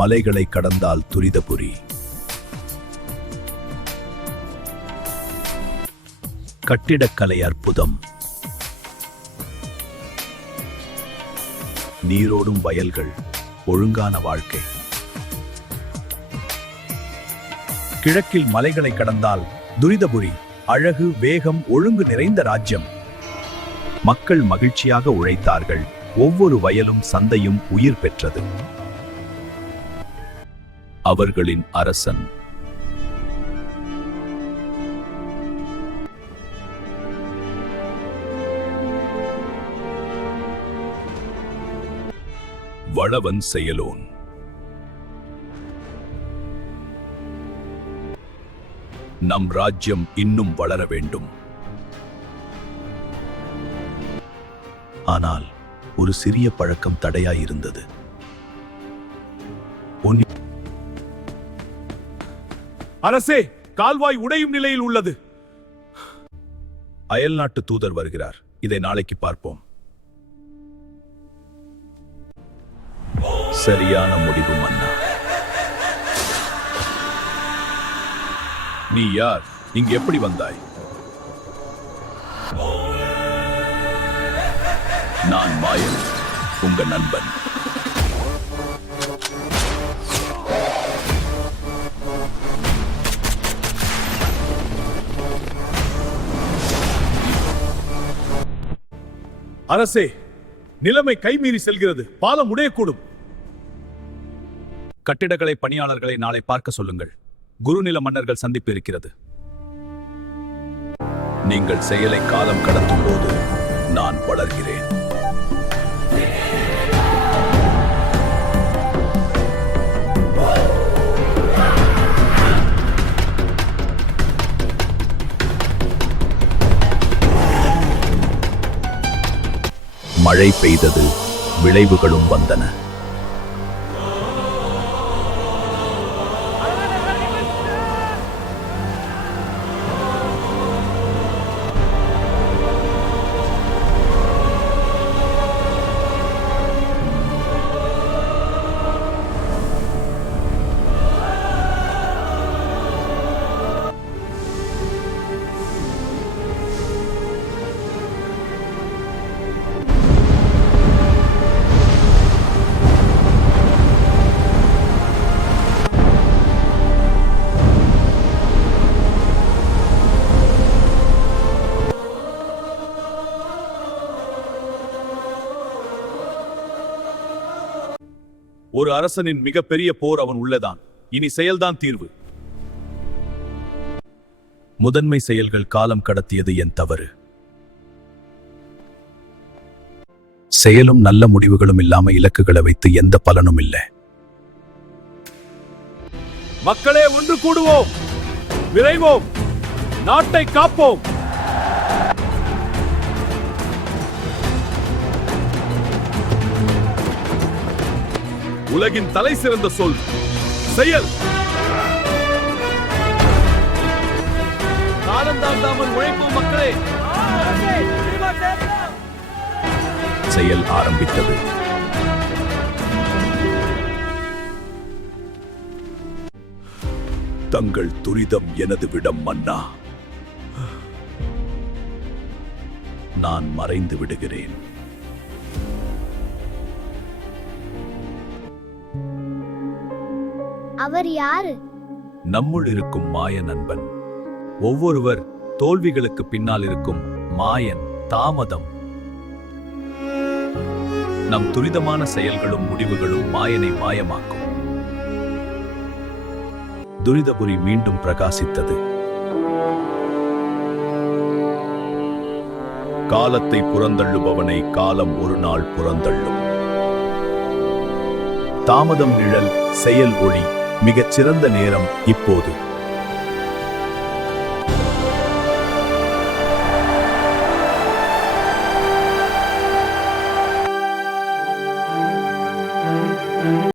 மலைகளை கடந்தால் துரிதபுரி. கட்டிடக்கலை அற்புதம். நீரோடும் வயல்கள், ஒழுங்கான வாழ்க்கை. கிழக்கில் மலைகளை கடந்தால் துரிதபுரி, அழகு, வேகம், ஒழுங்கு நிறைந்த ராஜ்யம். மக்கள் மகிழ்ச்சியாக உழைத்தார்கள். ஒவ்வொரு வயலும் சந்தையும் உயிர் பெற்றது. அவர்களின் அரசன். வளவன் செயலோன். நம் ராஜ்யம் இன்னும் வளர வேண்டும். ஆனால் ஒரு சிறிய பழக்கம் தடையாயிருந்தது. அரசே, கால்வாய் உடையும் நிலையில் உள்ளது. அயல்நாட்டு தூதர் வருகிறார். இதை நாளைக்கு பார்ப்போம். சரியான முடிவு மன்னா. நீ யார்? இங்கு எப்படி வந்தாய்? நான் மாயன், உங்க நண்பன். அரசே, நிலைமை கைமீறி செல்கிறது. பாலம் உடையக்கூடும். கட்டிடக்கலை பணியாளர்களை நாளை பார்க்க சொல்லுங்கள். குருநில மன்னர்கள் சந்திப்பு இருக்கிறது. நீங்கள் செயலை காலம் கடத்தும் போது நான் வளர்கிறேன். மழை பெய்தது, விளைவுகளும் வந்தன. ஒரு அரசனின் மிகப்பெரிய போர் அவன் உள்ளதான். இனி செயல்தான் தீர்வு. முதன்மை செயல்கள் காலம் கடத்தியது என் தவறு. செயலும் நல்ல முடிவுகளும் இல்லாம இலக்குகளை வைத்து எந்த பலனும் இல்லை. மக்களே, ஒன்று கூடுவோம், விரைவோம், நாட்டை காப்போம். உலகின் தலை சிறந்த சொல் செயல். காலம் தாழ்த்தாமல் உழைப்போம் மக்களே. செயல் ஆரம்பித்தது. தங்கள் துரிதம் எனது விடம் மன்னா. நான் மறைந்து விடுகிறேன். அவர் யாரு? நம்முள் இருக்கும் மாய நண்பன். ஒவ்வொருவர் தோல்விகளுக்கு பின்னால் இருக்கும் மாயன், தாமதம். நம் துரிதமான செயல்களும் முடிவுகளும் மாயனை மாயமாக்கும். துரிதபுரி மீண்டும் பிரகாசித்தது. காலத்தை புறந்தள்ளுபவனை காலம் ஒரு நாள் புறந்தள்ளும். தாமதம் நிழல், செயல் ஒளி. மிகச் சிறந்த நேரம் இப்போது.